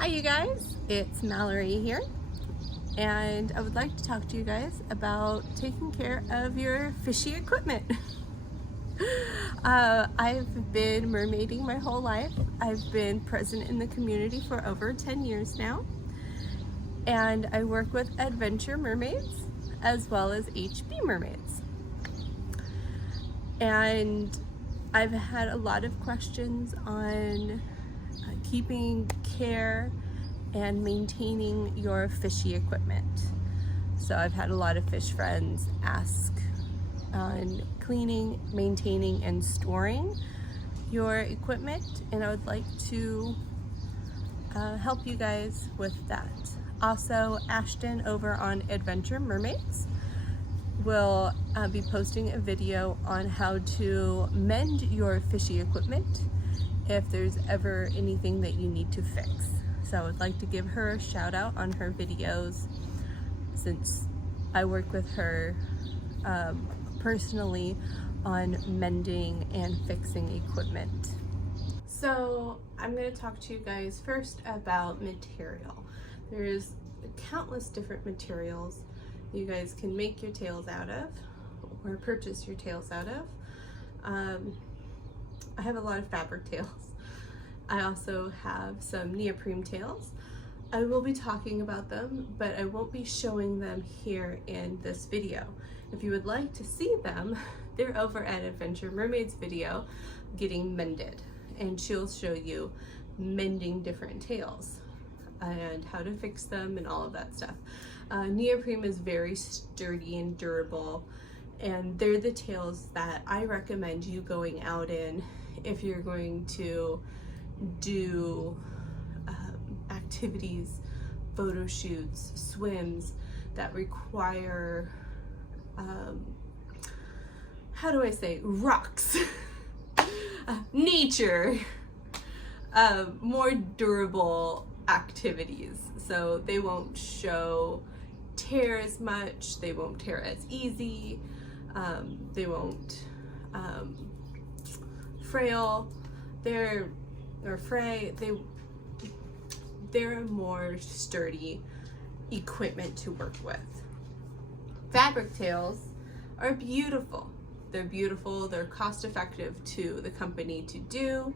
Hi you guys, it's Mallory here, and I would like to talk to you guys about taking care of your fishy equipment. I've been mermaiding my whole life. I've been present in the community for over 10 years now, and I work with adventure mermaids as well as HB mermaids. And I've had a lot of questions on keeping care and maintaining your fishy equipment. So I've had a lot of fish friends ask on cleaning, maintaining, and storing your equipment, and I would like to help you guys with that. Also, Ashton over on Adventure Mermaids will be posting a video on how to mend your fishy equipment if there's ever anything that you need to fix. So I would like to give her a shout out on her videos, since I work with her personally on mending and fixing equipment. So I'm going to talk to you guys first about material. There's countless different materials you guys can make your tails out of or purchase your tails out of. I have a lot of fabric tails. I also have some neoprene tails. I will be talking about them, but I won't be showing them here in this video. If you would like to see them, they're over at Adventure Mermaid's video, Getting Mended, and she'll show you mending different tails and how to fix them and all of that stuff. Neoprene is very sturdy and durable, and they're the tails that I recommend you going out in if you're going to do activities, photo shoots, swims that require, how do I say, rocks, nature, more durable activities. So they won't show tear as much, they won't tear as easy, they won't frail, they're more sturdy equipment to work with. Fabric tails are beautiful. They're beautiful, they're cost effective to the company to do.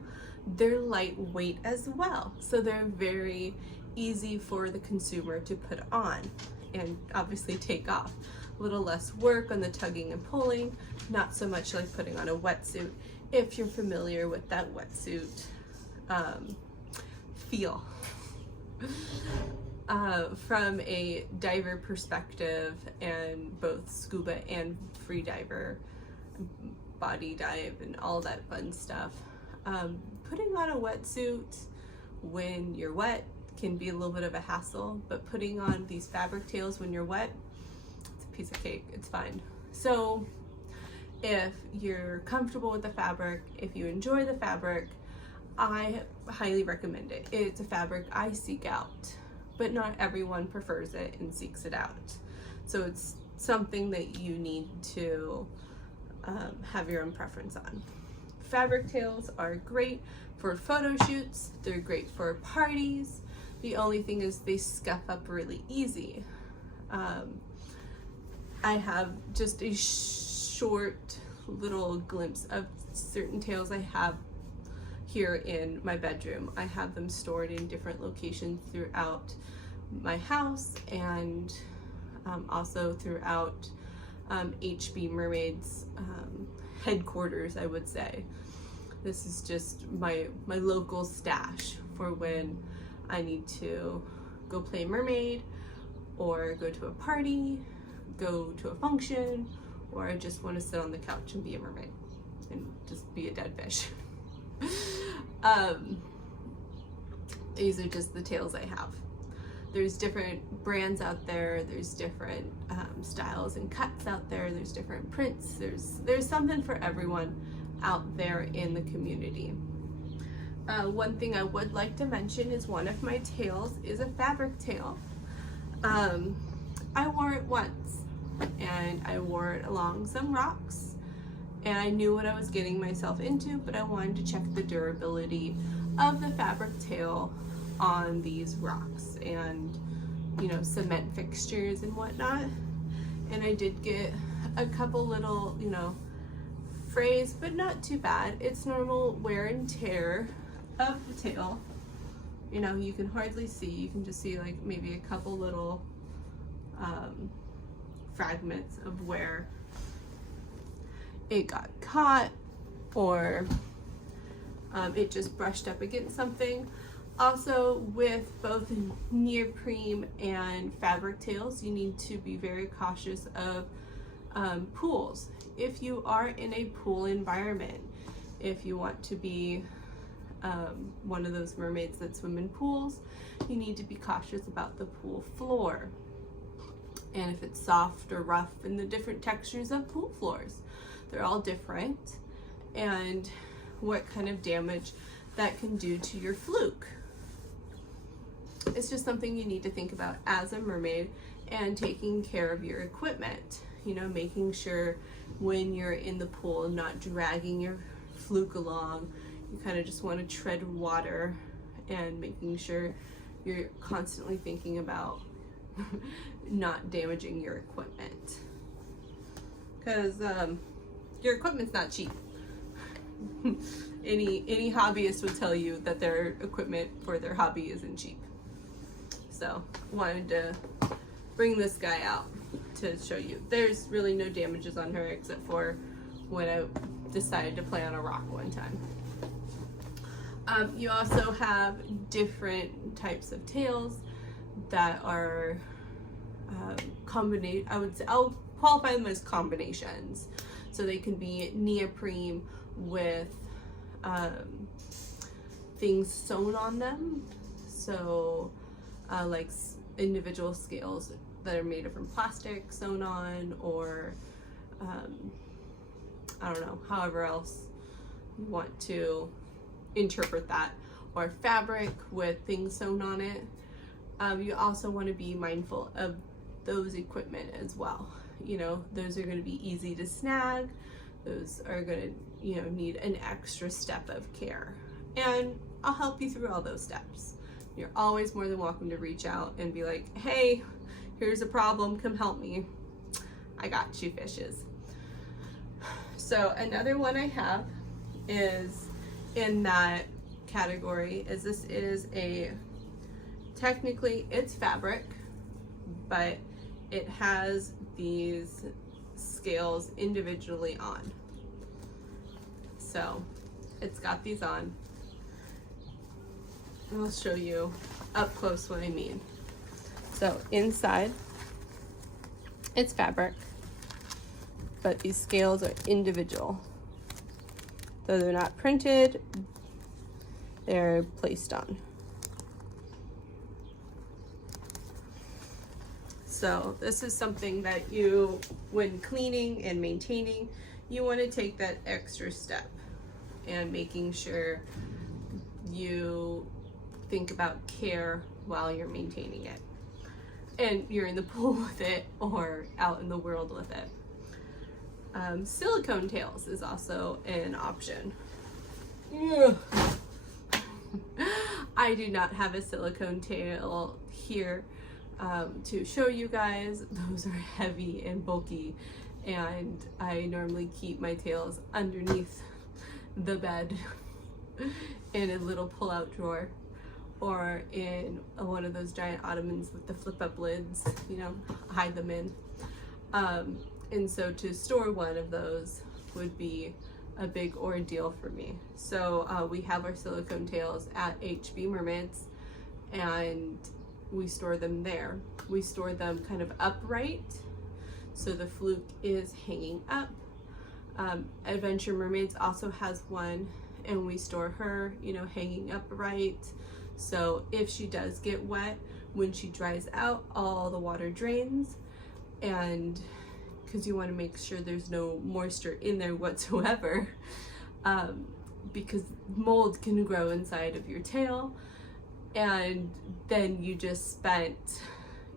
They're lightweight as well, so they're very easy for the consumer to put on and obviously take off. A little less work on the tugging and pulling, not so much like putting on a wetsuit, if you're familiar with that wetsuit feel. From a diver perspective, and both scuba and free diver, body dive and all that fun stuff, putting on a wetsuit when you're wet can be a little bit of a hassle, but putting on these fabric tails when you're wet, it's a piece of cake, it's fine. So if you're comfortable with the fabric, if you enjoy the fabric, I highly recommend it. It's a fabric I seek out, but not everyone prefers it and seeks it out. So it's something that you need to have your own preference on. Fabric tails are great for photo shoots, they're great for parties. The only thing is they scuff up really easy. I have just a short little glimpse of certain tails I have here in my bedroom. I have them stored in different locations throughout my house, and also throughout HB Mermaid's headquarters, I would say. This is just my local stash for when I need to go play mermaid, or go to a party, go to a function, or I just want to sit on the couch and be a mermaid and just be a dead fish. These are just the tails I have. There's different brands out there, there's different styles and cuts out there, there's different prints, there's something for everyone out there in the community. One thing I would like to mention is one of my tails is a fabric tail. I wore it once, and I wore it along some rocks, and I knew what I was getting myself into, but I wanted to check the durability of the fabric tail on these rocks and, you know, cement fixtures and whatnot. And I did get a couple little, you know, frays, but not too bad. It's normal wear and tear of the tail. You know, you can hardly see, you can just see like maybe a couple little fragments of where it got caught, or it just brushed up against something. Also, with both neoprene and fabric tails, you need to be very cautious of pools. If you are in a pool environment, if you want to be one of those mermaids that swim in pools, you need to be cautious about the pool floor. And if it's soft or rough, and the different textures of pool floors. They're all different, and what kind of damage that can do to your fluke. It's just something you need to think about as a mermaid, and taking care of your equipment. You know, making sure when you're in the pool, not dragging your fluke along. You kind of just want to tread water, and making sure you're constantly thinking about not damaging your equipment, because your equipment's not cheap. any hobbyist would tell you that their equipment for their hobby isn't cheap. So wanted to bring this guy out to show you. There's really no damages on her except for when I decided to play on a rock one time. You also have different types of tails that are I'll qualify them as combinations. So they can be neoprene with things sewn on them. So like individual scales that are made from plastic sewn on, or I don't know, however else you want to interpret that, or fabric with things sewn on it. You also want to be mindful of those equipment as well. You know, those are going to be easy to snag. Those are going to, you know, need an extra step of care. And I'll help you through all those steps. You're always more than welcome to reach out and be like, hey, here's a problem, come help me. I got you, fishes. So another one I have is in that category is this is technically it's fabric, but it has these scales individually on. So it's got these on. I'll show you up close what I mean. So inside it's fabric, but these scales are individual. Though they're not printed, they're placed on. So this is something that you, when cleaning and maintaining, you want to take that extra step and making sure you think about care while you're maintaining it. And you're in the pool with it or out in the world with it. Silicone tails is also an option. I do not have a silicone tail here to show you guys. Those are heavy and bulky, and I normally keep my tails underneath the bed in a little pull-out drawer, or in one of those giant ottomans with the flip-up lids, you know, hide them in. And so to store one of those would be a big ordeal for me. So we have our silicone tails at HB Mermaids, and we store them there. We store them kind of upright, so the fluke is hanging up. Adventure Mermaids also has one, and we store her, you know, hanging upright. So if she does get wet, when she dries out, all the water drains, and because you want to make sure there's no moisture in there whatsoever, because mold can grow inside of your tail, and then you just spent,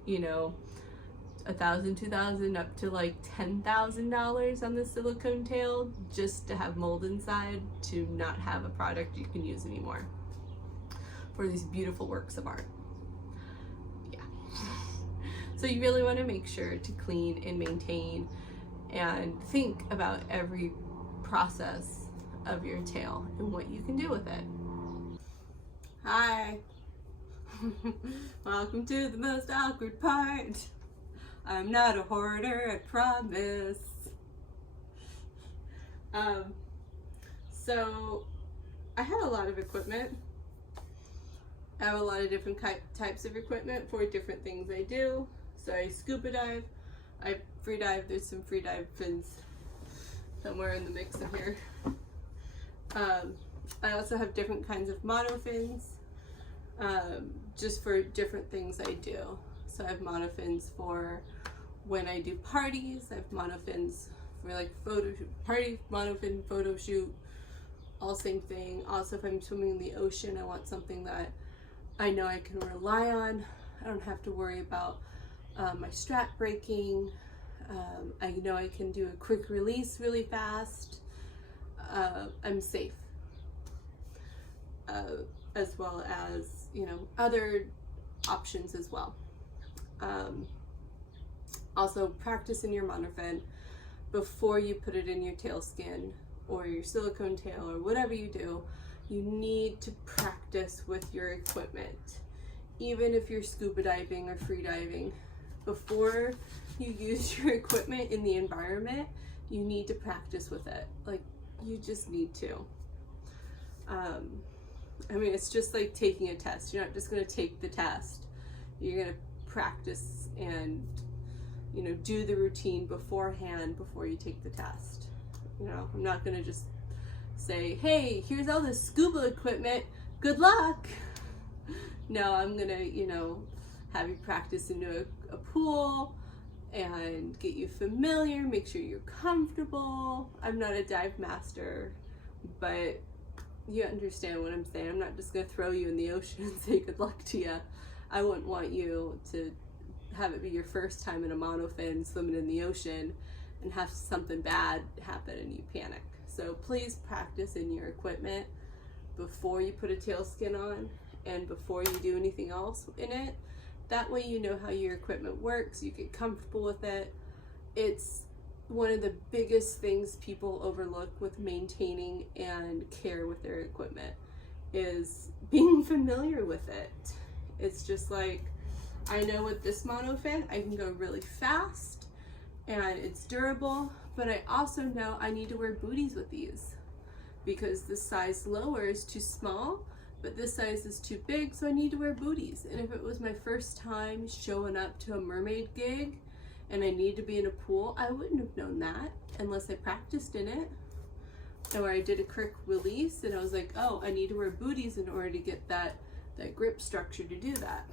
you know, $1,000, $2,000, up to like $10,000 on the silicone tail just to have mold inside, to not have a product you can use anymore. or these beautiful works of art. Yeah. So you really want to make sure to clean and maintain and think about every process of your tail and what you can do with it. Hi. Welcome to the most awkward part. I'm not a hoarder, I promise. So I have a lot of equipment. I have a lot of different types of equipment for different things I do. So I scuba dive, I free dive. There's some free dive fins somewhere in the mix of here. I also have different kinds of monofins, just for different things I do. So I have monofins for when I do parties. I have monofins for like photo shoot, party monofin, photo shoot, all same thing. Also, if I'm swimming in the ocean, I want something that I know I can rely on. I don't have to worry about my strap breaking. I know I can do a quick release really fast. I'm safe. As well as, you know, other options as well. Also, practice in your monofin before you put it in your tail skin or your silicone tail or whatever you do. You need to practice with your equipment. Even if you're scuba diving or free diving, before you use your equipment in the environment, you need to practice with it. Like, you just need to. I mean, it's just like taking a test. You're not just going to take the test. You're going to practice and, you know, do the routine beforehand before you take the test. You know, I'm not going to just say, hey, here's all this scuba equipment, good luck. No, I'm going to, you know, have you practice into a pool and get you familiar, make sure you're comfortable. I'm not a dive master, but you understand what I'm saying. I'm not just going to throw you in the ocean and say good luck to you. I wouldn't want you to have it be your first time in a monofin swimming in the ocean and have something bad happen and you panic. So please practice in your equipment before you put a tail skin on and before you do anything else in it. That way you know how your equipment works, you get comfortable with it. It's one of the biggest things people overlook with maintaining and care with their equipment is being familiar with it. It's just like, I know with this monofin, I can go really fast and it's durable, but I also know I need to wear booties with these because the size lower is too small, but this size is too big, so I need to wear booties. And if it was my first time showing up to a mermaid gig and I need to be in a pool, I wouldn't have known that unless I practiced in it. Or I did a quick release and I was like, oh, I need to wear booties in order to get that grip structure to do that.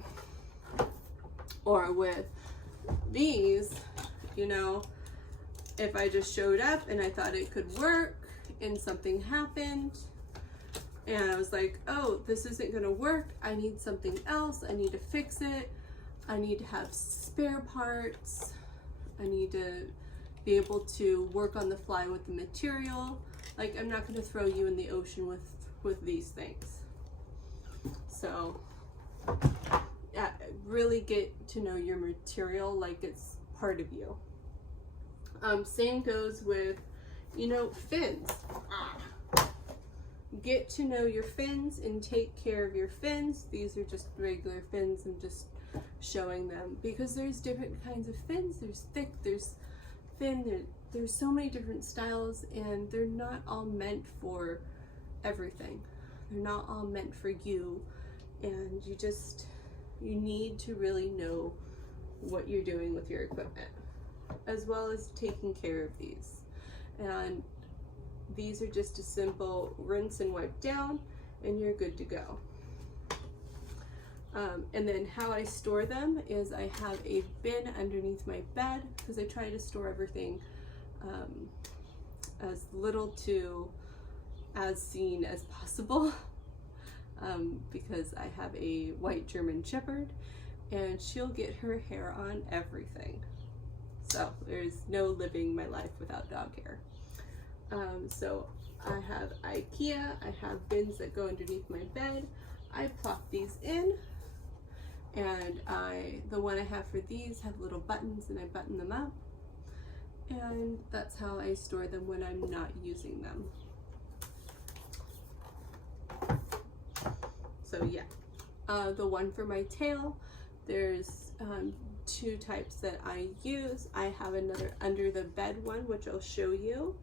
Or with these, you know, if I just showed up and I thought it could work and something happened and I was like, oh, this isn't gonna work, I need something else, I need to fix it, I need to have spare parts, I need to be able to work on the fly with the material. Like, I'm not gonna throw you in the ocean with these things. So, yeah, really get to know your material like it's part of you. Same goes with, you know, fins. Get to know your fins and take care of your fins. These are just regular fins. I'm just showing them because there's different kinds of fins. There's thick, there's thin, there's so many different styles and they're not all meant for everything. They're not all meant for you, and you need to really know what you're doing with your equipment as well as taking care of these. And these are just a simple rinse and wipe down and you're good to go. And then how I store them is I have a bin underneath my bed because I try to store everything as little to as seen as possible because I have a white German Shepherd and she'll get her hair on everything. So there's no living my life without dog hair. So I have IKEA, I have bins that go underneath my bed. I plop these in, and the one I have for these have little buttons, and I button them up, and that's how I store them when I'm not using them. So yeah, the one for my tail, there's two types that I use. I have another under the bed one, which I'll show you,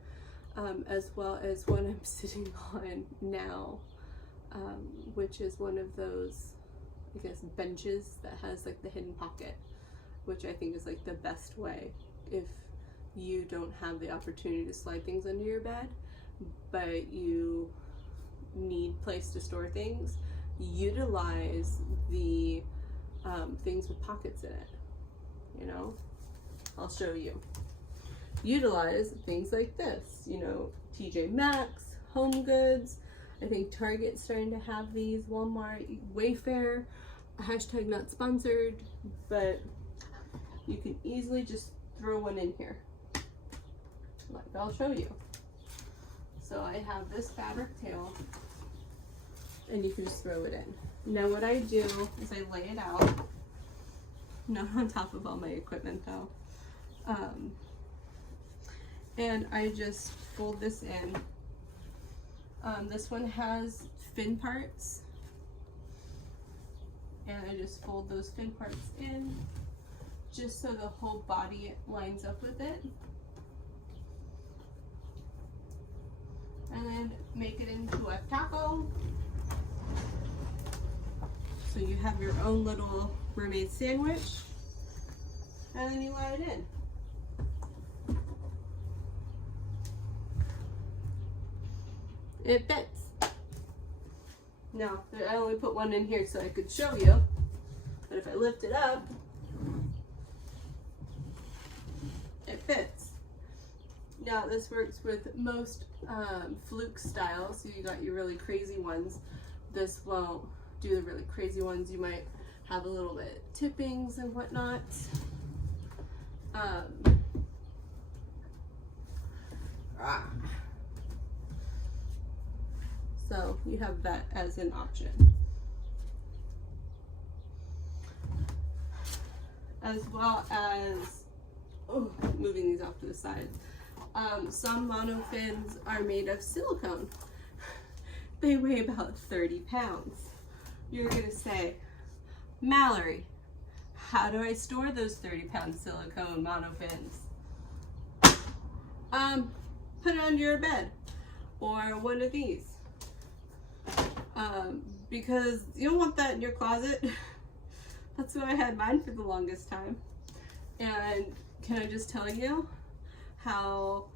as well as one I'm sitting on now, which is one of those, I guess, benches that has like the hidden pocket, which I think is like the best way if you don't have the opportunity to slide things under your bed, but you need place to store things. Utilize the things with pockets in it, you know. I'll show you. Utilize things like this, you know, TJ Maxx, Home Goods. I think Target's starting to have these, Walmart, Wayfair, hashtag not sponsored, but you can easily just throw one in here, like I'll show you. So I have this fabric tail, and you can just throw it in. Now what I do is I lay it out, not on top of all my equipment though, and I just fold this in. This one has fin parts, and I just fold those fin parts in just so the whole body lines up with it, and then make it into a taco. So you have your own little mermaid sandwich, and then you lie it in. It fits. Now, I only put one in here so I could show you, but if I lift it up, it fits. Now, this works with most fluke styles, so you got your really crazy ones. This won't do the really crazy ones. You might have a little bit tippings and whatnot. So you have that as an option. As well as, moving these off to the side. Some monofins are made of silicone. They weigh about 30 pounds. You're gonna say, Mallory, how do I store those 30-pound silicone monofins? Put it under your bed or one of these. Because you don't want that in your closet. That's where I had mine for the longest time. And can I just tell you how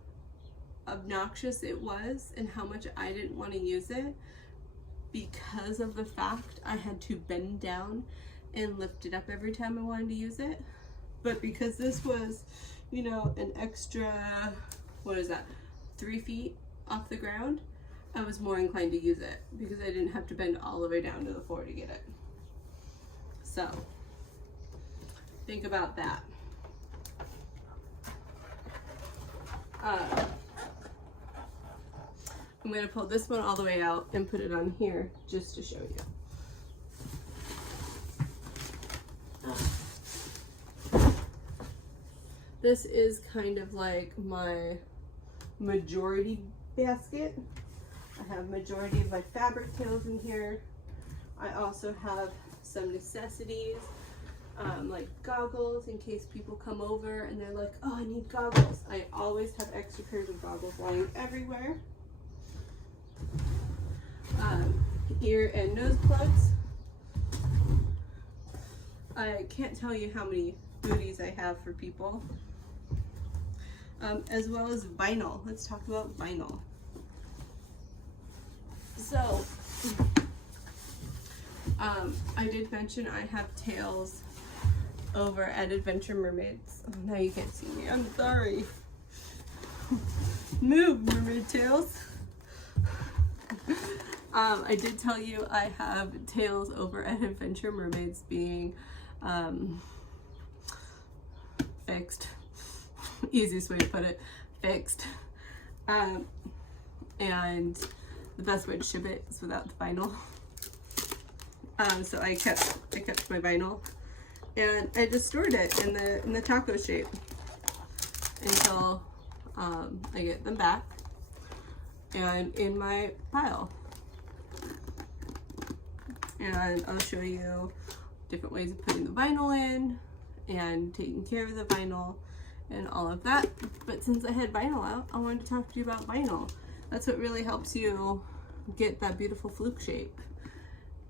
obnoxious it was and how much I didn't want to use it, because of the fact I had to bend down and lift it up every time I wanted to use it. But because this was, you know, an extra, what is that, 3 feet off the ground, I was more inclined to use it because I didn't have to bend all the way down to the floor to get it. So think about that. I'm going to pull this one all the way out and put it on here just to show you. This is kind of like my majority basket. I have majority of my fabric tails in here. I also have some necessities, like goggles in case people come over and they're like, oh, I need goggles. I always have extra pairs of goggles lying everywhere. Ear and nose plugs. I can't tell you how many booties I have for people. As well as vinyl. Let's talk about vinyl. So, I did mention I have tails over at Adventure Mermaids. Oh, now you can't see me. I'm sorry. Move, Mermaid Tails. I did tell you I have tails over at Adventure Mermaids being fixed. Easiest way to put it, fixed. And the best way to ship it is without the vinyl. So I kept my vinyl, and I just stored it in the taco shape until I get them back and in my pile. And I'll show you different ways of putting the vinyl in and taking care of the vinyl and all of that. But since I had vinyl out, I wanted to talk to you about vinyl. That's what really helps you get that beautiful fluke shape.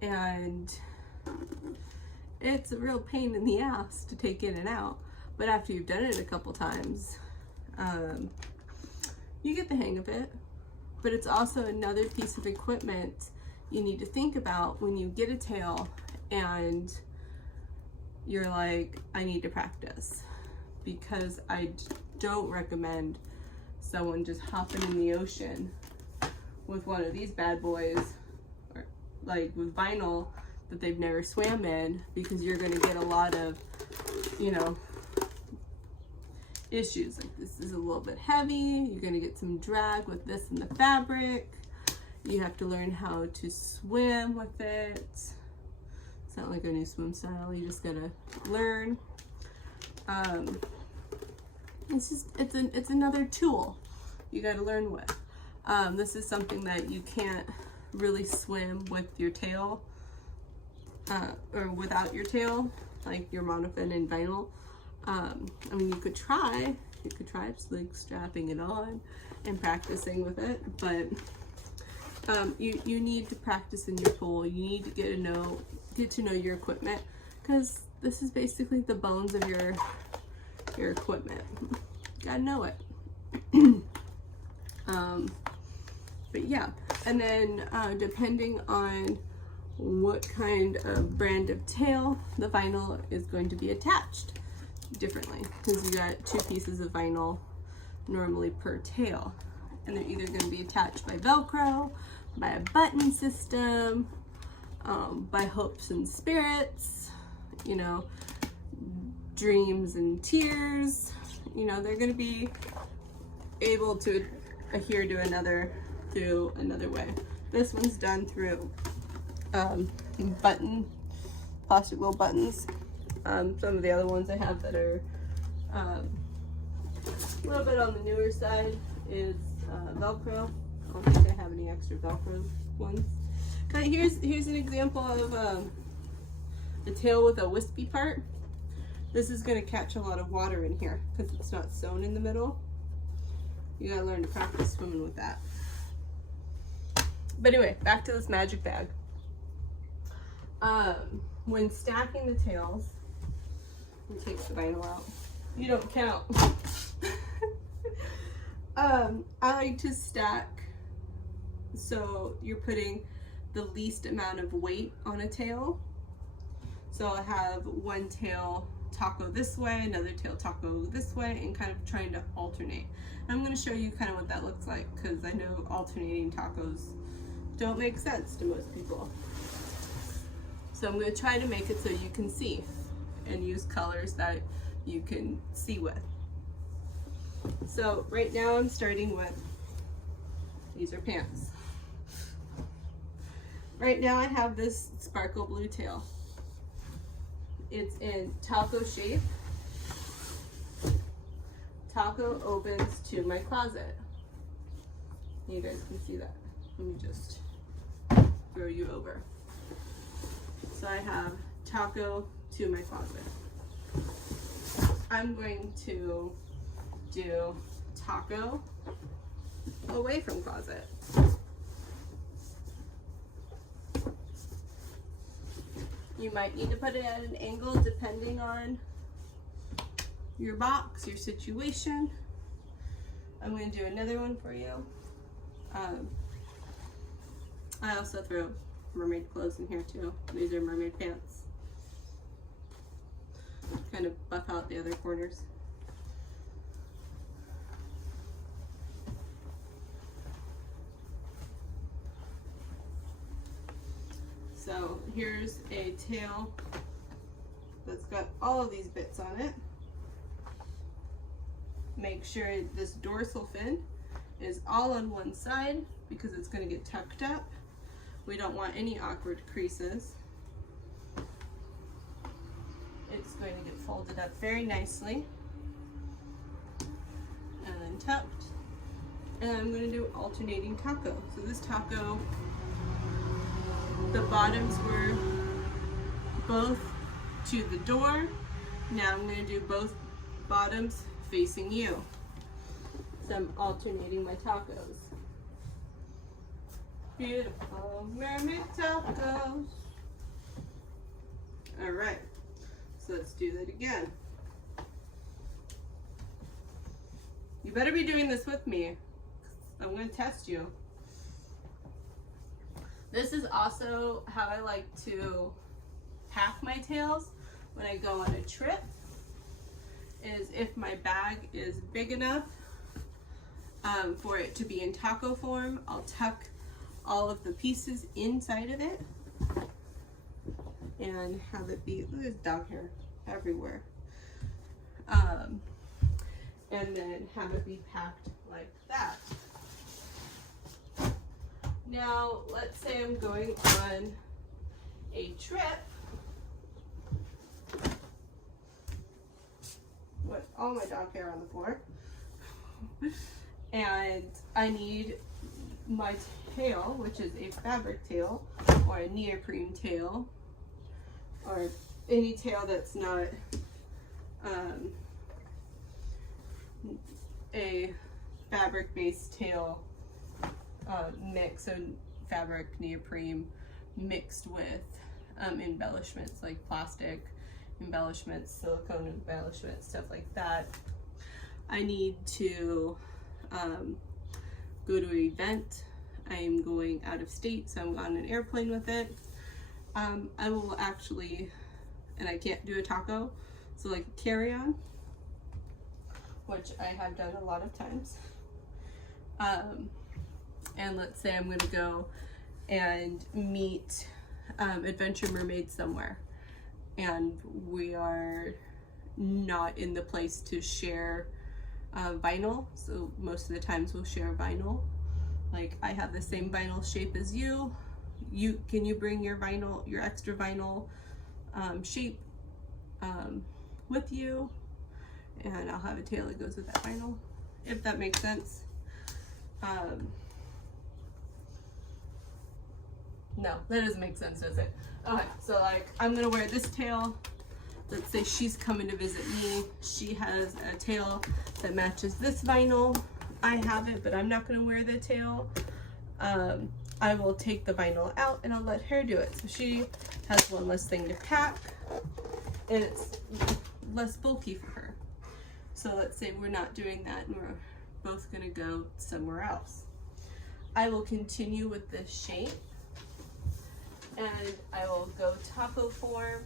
And it's a real pain in the ass to take in and out, but after you've done it a couple times, you get the hang of it. But it's also another piece of equipment you need to think about when you get a tail and you're like, I need to practice, because I don't recommend someone just hopping in the ocean with one of these bad boys, or like with vinyl that they've never swam in, because you're going to get a lot of, you know, issues. Like, this is a little bit heavy, you're going to get some drag with this in the fabric, you have to learn how to swim with it. It's not like a new swim style, you just gotta learn. It's another tool you gotta learn with. This is something that you can't really swim with your tail, or without your tail, like your monofin and vinyl. I mean, you could try just like strapping it on and practicing with it, but you need to practice in your pool. You need to get to know your equipment, because this is basically the bones of your equipment. You gotta know it. But yeah, and then depending on what kind of brand of tail, the vinyl is going to be attached differently, because you got 2 pieces of vinyl normally per tail, and they're either going to be attached by Velcro, by a button system, by hopes and spirits, you know, dreams and tears. You know, they're going to be able to adhere to another way. This one's done through plastic little buttons. Some of the other ones I have that are a little bit on the newer side is Velcro. I don't think I have any extra Velcro ones. Here's an example of a tail with a wispy part. This is going to catch a lot of water in here because it's not sewn in the middle. You gotta learn to practice swimming with that. But anyway, back to this magic bag. When stacking the tails, you take the vinyl out. You don't count. I like to stack so you're putting the least amount of weight on a tail. So I'll have one tail taco this way, another tail taco this way, and kind of trying to alternate. And I'm going to show you kind of what that looks like, because I know alternating tacos don't make sense to most people. So I'm going to try to make it so you can see and use colors that you can see with. So right now I'm starting with, these are pants. Right now I have this sparkle blue tail. It's in taco shape. Taco opens to my closet. You guys can see that. Let me just throw you over. So I have taco to my closet. I'm going to do taco away from closet. You might need to put it at an angle depending on your box, your situation. I'm going to do another one for you. I also throw mermaid clothes in here too. These are mermaid pants. Kind of buff out the other corners. So here's a tail that's got all of these bits on it. Make sure this dorsal fin is all on one side because it's going to get tucked up. We don't want any awkward creases. it's going to get folded up very nicely and then tucked. And I'm going to do alternating taco. So this taco, the bottoms were both to the door. Now I'm going to do both bottoms facing you. So I'm alternating my tacos. Beautiful mermaid tacos. All right, so let's do that again. You better be doing this with me. I'm going to test you. This is also how I like to pack my tails when I go on a trip, is if my bag is big enough for it to be in taco form, I'll tuck all of the pieces inside of it and have it be, there's dog hair everywhere, and then have it be packed like that. Now, let's say I'm going on a trip with all my dog hair on the floor, and I need my tail, which is a fabric tail or a neoprene tail, or any tail that's not a fabric-based tail mix, so fabric, neoprene mixed with embellishments like plastic embellishments, silicone embellishments, stuff like that. I need to go to an event. I am going out of state, so I'm on an airplane with it. I will actually, and I can't do a taco, so like a carry-on, which I have done a lot of times. And let's say I'm going to go and meet Adventure Mermaid somewhere, and we are not in the place to share vinyl, so most of the times we'll share vinyl. Like, I have the same vinyl shape as you. Can you bring your vinyl, your extra vinyl shape with you, and I'll have a tail that goes with that vinyl, if that makes sense. No, that doesn't make sense, does it? Okay, so like, I'm gonna wear this tail. Let's say she's coming to visit me. She has a tail that matches this vinyl. I have it, but I'm not gonna wear the tail. I will take the vinyl out and I'll let her do it. So she has one less thing to pack, and it's less bulky for her. So let's say we're not doing that and we're both gonna go somewhere else. I will continue with this shape, and I will go taco form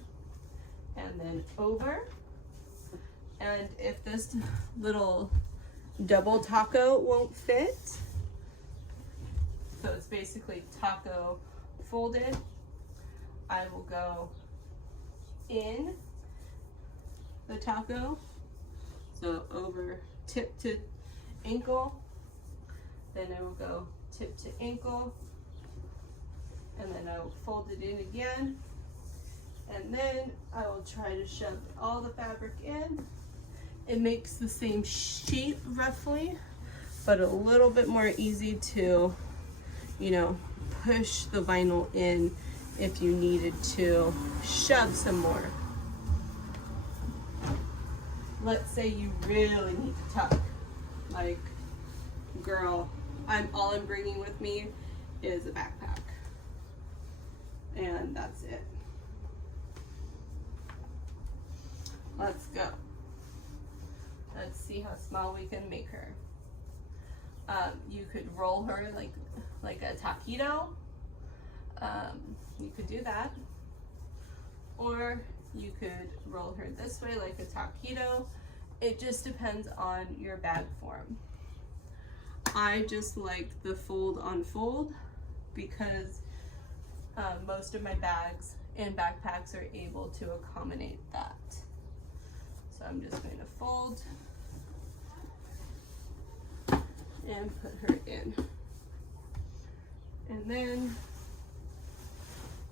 and then over. And if this little double taco won't fit, so it's basically taco folded, I will go in the taco, so over tip to ankle, then I will go tip to ankle, and then I will fold it in again, and then I will try to shove all the fabric in. It makes the same shape roughly, but a little bit more easy to, you know, push the vinyl in if you needed to shove some more. Let's say you really need to tuck, like, girl, all I'm bringing with me is a backpack, and that's it. Let's go. Let's see how small we can make her. You could roll her like a taquito. You could do that. Or you could roll her this way like a taquito. It just depends on your bag form. I just like the fold on fold because most of my bags and backpacks are able to accommodate that. So I'm just going to fold and put her in. And then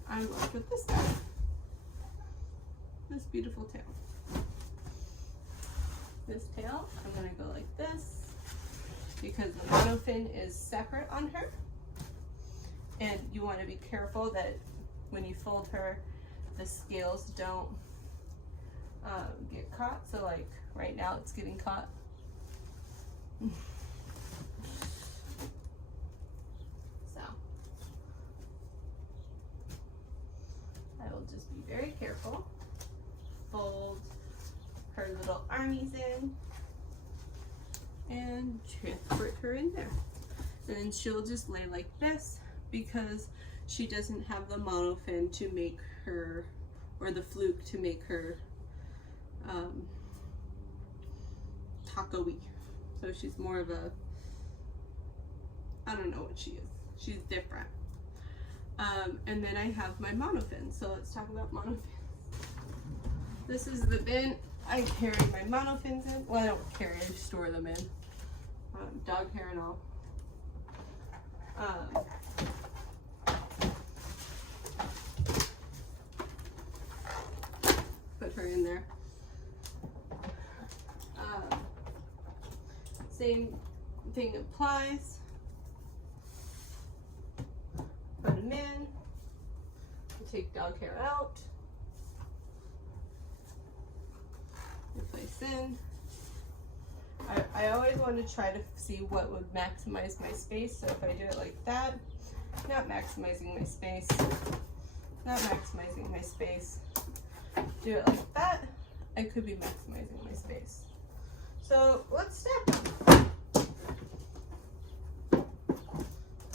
I'm left with this guy. this beautiful tail. This tail, I'm gonna go like this because the monofin is separate on her. And you wanna be careful that when you fold her, the scales don't get caught. So like right now it's getting caught. So I will just be very careful. Fold her little armies in and transport her in there. And then she'll just lay like this because she doesn't have the monofin to make her, or the fluke to make her taco-y. So she's more of a, I don't know what she is. She's different. And then I have my monofin. So let's talk about monofins. This is the bin I carry my monofins in. Well, I don't carry, I store them in. Dog hair and all. Put her in there. Same thing applies. Put them in. Take dog hair out. Replace in. I always want to try to see what would maximize my space. So if I do it like that, not maximizing my space, not maximizing my space. Do it like that, I could be maximizing my space. So let's stack them.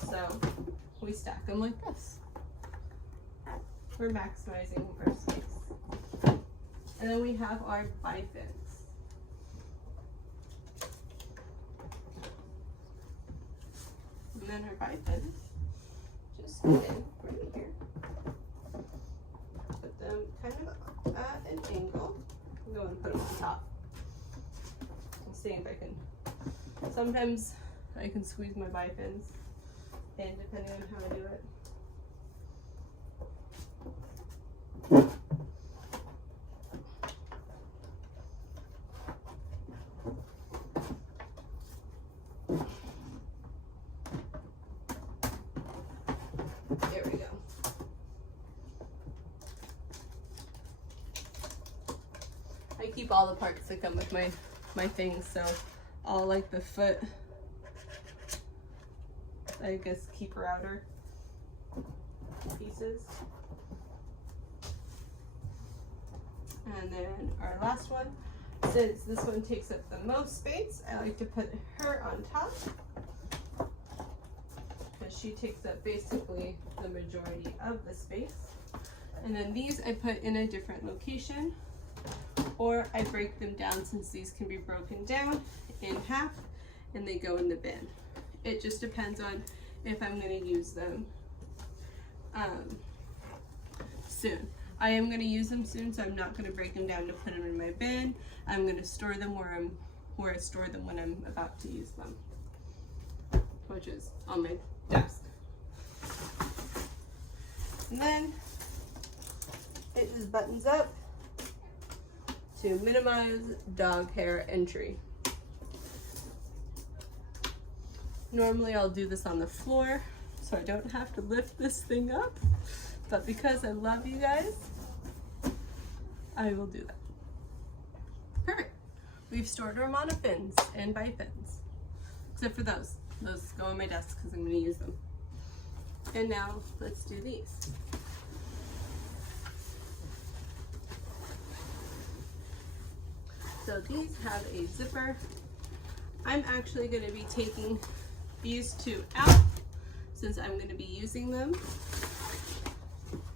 So we stack them like this. We're maximizing our space. And then we have our bifins. And then our bifins just go in right here. Put them kind of at an angle. I'm going to put them on top. Let's see if I can. Sometimes I can squeeze my bifins in depending on how I do it. There we go. I keep all the parts that come with my things, so all like the foot, I guess, keeper outer pieces. And then our last one, since this one takes up the most space, I like to put her on top because she takes up basically the majority of the space. And then these I put in a different location, or I break them down since these can be broken down in half and they go in the bin. It just depends on if I'm going to use them soon. I am going to use them soon, so I'm not going to break them down to put them in my bin. I'm going to store them where I store them when I'm about to use them, which is on my desk. And then it just buttons up to minimize dog hair entry. Normally I'll do this on the floor so I don't have to lift this thing up, but because I love you guys, I will do that. Perfect. We've stored our monofins and bifins, except for those. Those go on my desk because I'm going to use them. And now let's do these. So these have a zipper. I'm actually going to be taking these two out since I'm going to be using them.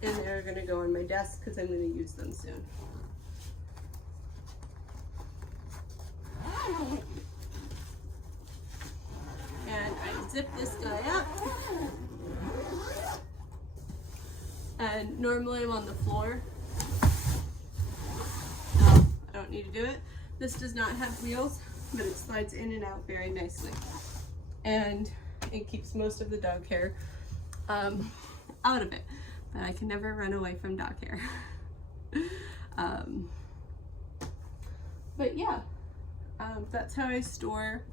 And they're going to go on my desk because I'm going to use them soon. And I zip this guy up. And normally I'm on the floor. No, I don't need to do it. This does not have wheels, but it slides in and out very nicely. And it keeps most of the dog hair out of it. But I can never run away from dog hair. But yeah, that's how I store,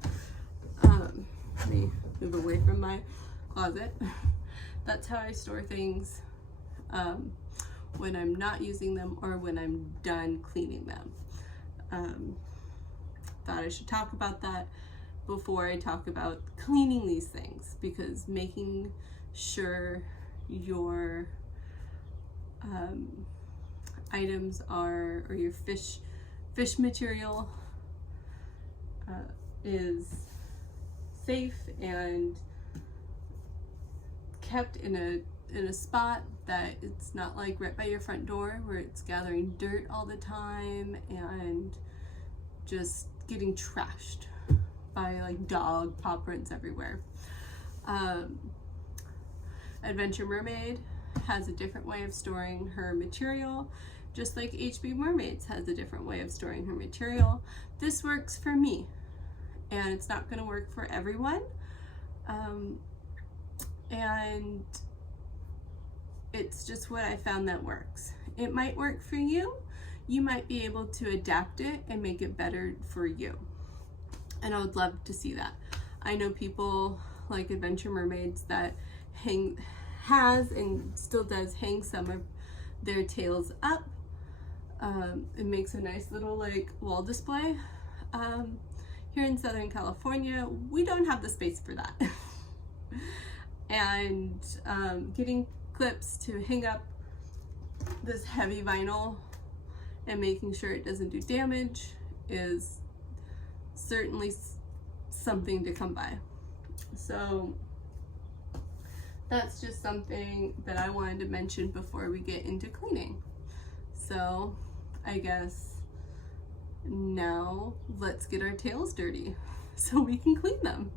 let me move away from my closet. That's how I store things when I'm not using them or when I'm done cleaning them. Thought I should talk about that before I talk about cleaning these things, because making sure your items are, or your fish material is safe and kept in a spot that it's not like right by your front door where it's gathering dirt all the time and just getting trashed by like dog paw prints everywhere. Adventure Mermaid has a different way of storing her material, just like HB Mermaids has a different way of storing her material. This works for me, and it's not going to work for everyone. And it's just what I found that works. It might work for you. You might be able to adapt it and make it better for you. And I would love to see that. I know people like Adventure Mermaids that has and still does hang some of their tails up. It makes a nice little like wall display. Here in Southern California, we don't have the space for that. And getting clips to hang up this heavy vinyl and making sure it doesn't do damage is certainly something to come by. So that's just something that I wanted to mention before we get into cleaning. So I guess now let's get our tails dirty so we can clean them.